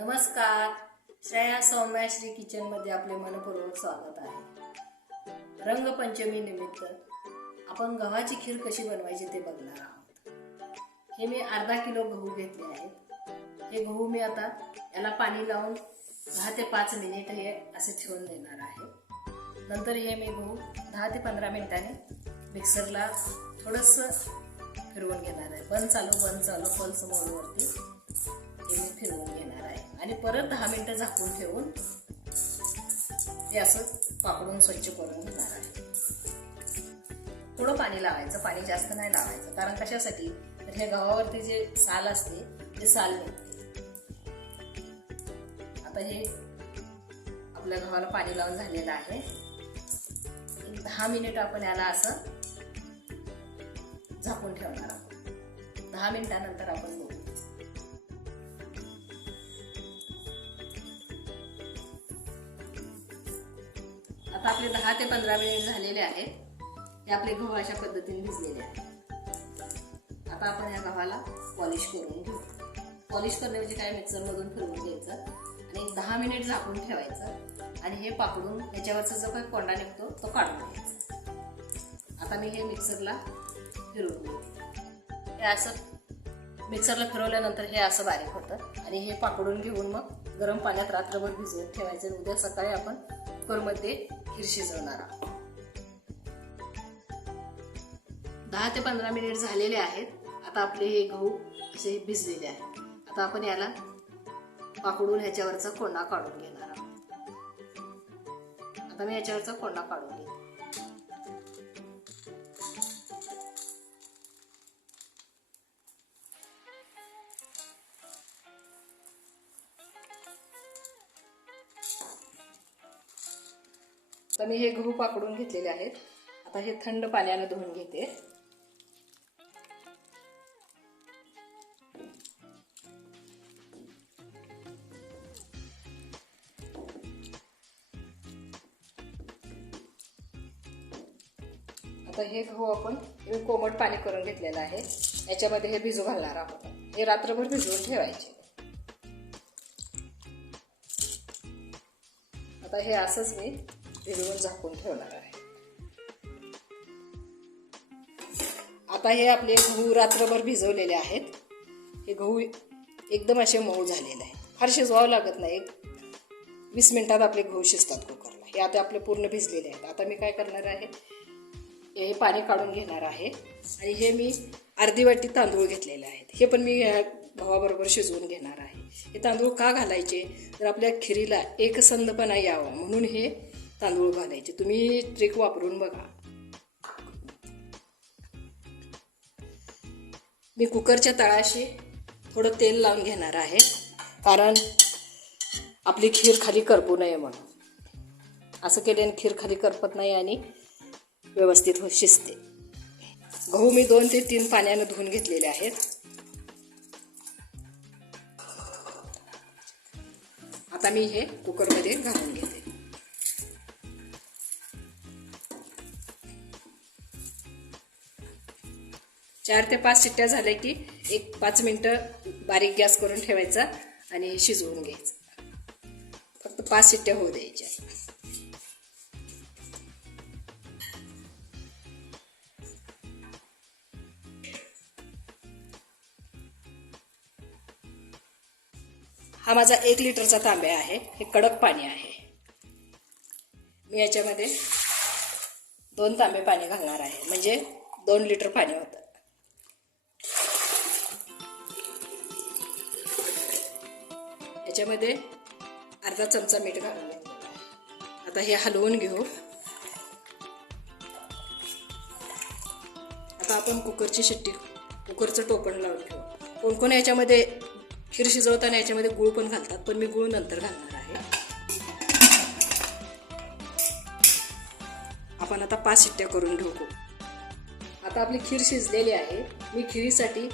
नमस्कार. श्रेया सौम्याश्री किचनमध्ये आपले मनपूर्वक स्वागत आहे. रंगपंचमी निमित्त आपण गव्हाची खीर कशी बनवायची ते बघणार आहोत. हे मी अर्धा किलो गहू घेतले आहेत. हे गहू मी आता याला पाणी लावून 10 ते 5 मिनिट हे असे ठेवून देणार आहे. नंतर हे मी गहू 10 ते 15 मिनिटांनी मिक्सरला थोडंसं फिरवून घेणार आहे. बंद चालू पल्स मोडवरती हे मी फिरवून घेणार आहे आणि परत 10 मिनिटं झाकून ठेवून हे असं पाकडून स्वच्छ करून घेणार आहे. थोडं पाणी लावायचं, पाणी जास्त नाही लावायचं, कारण कशासाठी तर हे गव्हावरती जे साल असते ते साल निघते. आता हे आपल्या गव्हाला पाणी लावून झालेलं आहे. 10 मिनिट आपण याला असं झाकून ठेवणार आहोत. 10 मिनिटानंतर आपण बघू. आता आपले 10 ते 15 मिनिट झालेले आहेत. हे आपले गहू अशा पद्धतीने भिजलेले आहेत. आता आपण या गव्हाला पॉलिश करून घेऊ. पॉलिश करणे म्हणजे काय, मिक्सर मधून फिरवून घ्यायचं आणि 10 मिनिट झाकून ठेवायचं आणि हे पाकडून याच्यावरचा जो काही कोंडा निघतो तो काढून घ्यायचा. आता मी हे मिक्सरला फिरवून घेते. हे असं मिक्सरला फिरवल्यानंतर हे असं बारीक होतं आणि हे पाकडून घेऊन मग गरम पाण्यात रात्रभर भिजवून ठेवायचं. उद्या सकाळी आपण कुकरमध्ये खीर शिजवणार आहोत. 10 ते 15 मिनिट झालेले आहेत. आता आपले हे गहू असे भिजलेले आहेत. आता आपण याला पाकडून ह्याच्यावरचा कोंडा काढून घेणार आहोत. आता मी याच्यावरचा कोंडा काढून घेते. तर मी हे गहू पाकडून घेतलेले आहेत. आता हे थंड पाण्याने धुवून घेते. आता हे गहू आपण कोमट पाणी करून घेतलेलं आहे. याच्यामध्ये हे भिजू घालणार आहोत. हे रात्रभर भिजवून ठेवायचे. आता हे असंच मी भिजवून झाकून ठेवणार आहे. आता हे आपले गहू रात्रभर भिजवलेले आहेत. हे गहू एकदम असे मऊ झालेले आहे. फार शिजवावं लागत नाही. 20 मिनिटात आपले गहू शिजतात कुकरला. हे आता आपले पूर्ण भिजलेले आहेत. आता मी काय करणार आहे, हे पाणी काढून घेणार आहे आणि हे मी अर्धी वाटी तांदूळ घेतलेले आहेत. हे पण मी गव्हाबरोबर शिजवून घेणार आहे. हे तांदूळ का घालायचे, तर आपल्या खिरीला एकसंधपणा यावा म्हणून हे तांदूळ घालायचे. तुम्ही ट्रिक वापरून बघा. मी कुकरच्या तळाशी थोडं तेल लावून घेणार आहे, कारण आपली खीर खाली करपू नये म्हणून. असं केल्याने खीर खाली करपत नाही आणि व्यवस्थित शिजते. गहू मी 2 ते 3 पाण्याने धुवून घेतलेले आहेत. आता मी हे कुकरमध्ये घालून घेते. चार ते 5 शिट्ट्या झाल्या की 5 मिनिटं बारीक गॅस करून ठेवायचा आणि शिजवून घ्यायचं. फक्त 5 शिट्ट्या होऊ द्यायच्या. हा माझा 1 लिटरचा तांब्या आहे. हे कडक पाणी आहे. मी याच्यामध्ये 2 तांबे पाणी घालणार आहे, म्हणजे 2 लिटर पाणी होतं. याच्यामध्ये अर्धा चमचा मीठ घालून घेतलेलं आहे. आता हे हलवून घेऊ. आता आपण कुकरचं टोपण लावून घेऊ. कोण याच्यामध्ये खीर शिजवताना याच्यामध्ये गूळ पण घालतात, पण मी गूळ नंतर घालणार आहे. आपण आता 5 शिट्ट्या करून घेऊ. आता आपली खीर शिजलेली आहे. मी खिरीसाठी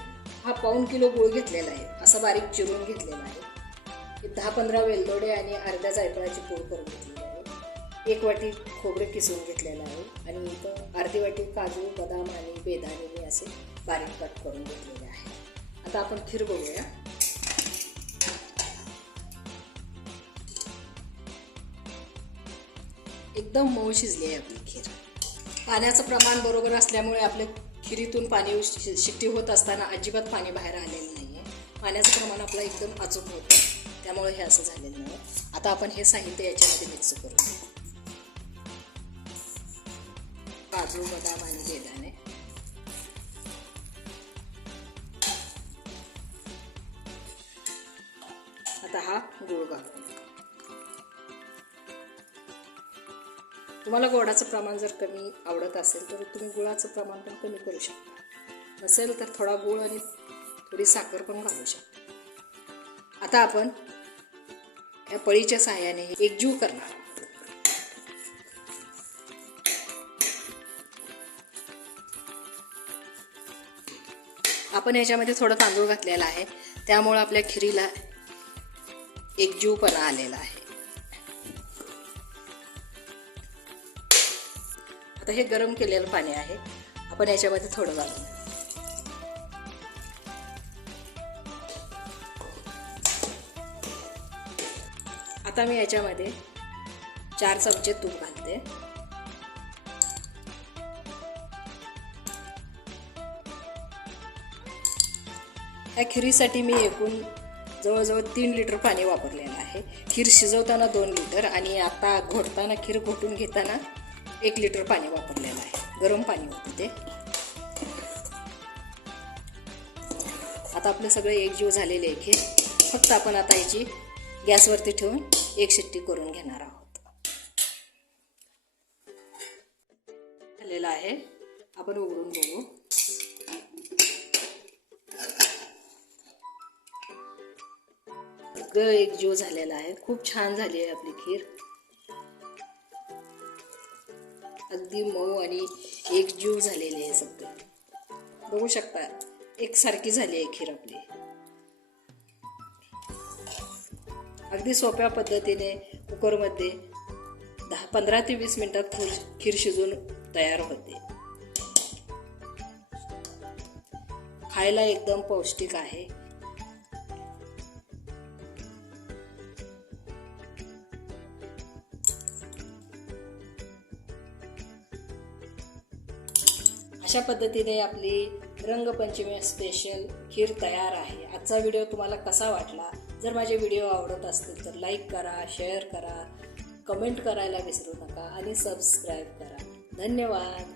हा पाऊण किलो गूळ घेतलेला आहे. असा बारीक चिरून घेतलेला आहे. 10-15 वेलदोडे आणि अर्ध्या जायफळाची पूड करून घेतलेली आहे. 1 वाटी खोबरे किसून घेतलेलं आहे आणि इथं अर्धी वाटी काजू, बदाम आणि बेदाणे मी असे बारीक कट करून घेतलेले आहे. आता आपण खीर बघूया. एकदम मऊ शिजली आहे आपली खीर. पाण्याचं प्रमाण बरोबर असल्यामुळे आपल्या खिरीतून पाणी शिट्टी होत असताना अजिबात पाणी बाहेर आलेलं नाही आहे. पाण्याचं प्रमाण आपलं एकदम अचूक होतं, त्यामुळे हे असं झालेलं नाही. आता आपण हे साहित्य याच्यामध्ये मिक्स करू. काजू, बदाम आणि बेदाणे. आता हा गूळ घालू. तुम्हाला गोडाचं प्रमाण जर कमी आवडत असेल तर तुम्ही गुळाचं प्रमाण पण कमी करू शकता. नसेल तर थोडा गूळ आणि थोडी साखर पण घालू शकता. आता आपण या पळीच्या सहाय्याने एकजीव करणार. आपण याच्यामध्ये थोडं तांदूळ घातलेला आहे, त्यामुळे आपल्या खिरीला एकजीवपणा आलेला आहे. आता हे गरम केलेलं पाणी आहे, आपण याच्यामध्ये थोडं घालू. आता मी याच्यामध्ये 4 चमचे तूप घालते. या खिरीसाठी मी एकूण जवळजवळ 3 लिटर पाणी वापरलेलं आहे. खीर शिजवताना 2 लिटर आणि आता घोटताना खीर घोटून घेताना 1 लिटर पाणी वापरलेलं आहे. गरम पाणी होतं ते. आता आपलं सगळं एकजीव झालेले आहे खीर. फक्त आपण आता याची गॅसवरती ठेवून एक शिट्टी करून घेणार आहोत. झालेलं आहे, आपण उघडून बघू. सगळं एकजीव झालेला आहे. खूप छान झाली आहे आपली खीर. अगदी मऊ आणि एकजीव झालेली आहे सगळे. बघू शकता एकसारखी झाली आहे खीर आपली. अगदी सोप्या पद्धतीने कुकरमध्ये 15 ते 20 मिनिटात खीर शिजून तयार होते. खायला एकदम पौष्टिक आहे. अशा पद्धतीने आपली रंगपंचमी स्पेशल खीर तयार आहे. आजचा व्हिडिओ तुम्हाला कसा वाटला? जर माझे व्हिडिओ आवडत असतील तर लाईक करा, शेअर करा, कमेंट करायला विसरू नका आणि सबस्क्राईब करा. धन्यवाद.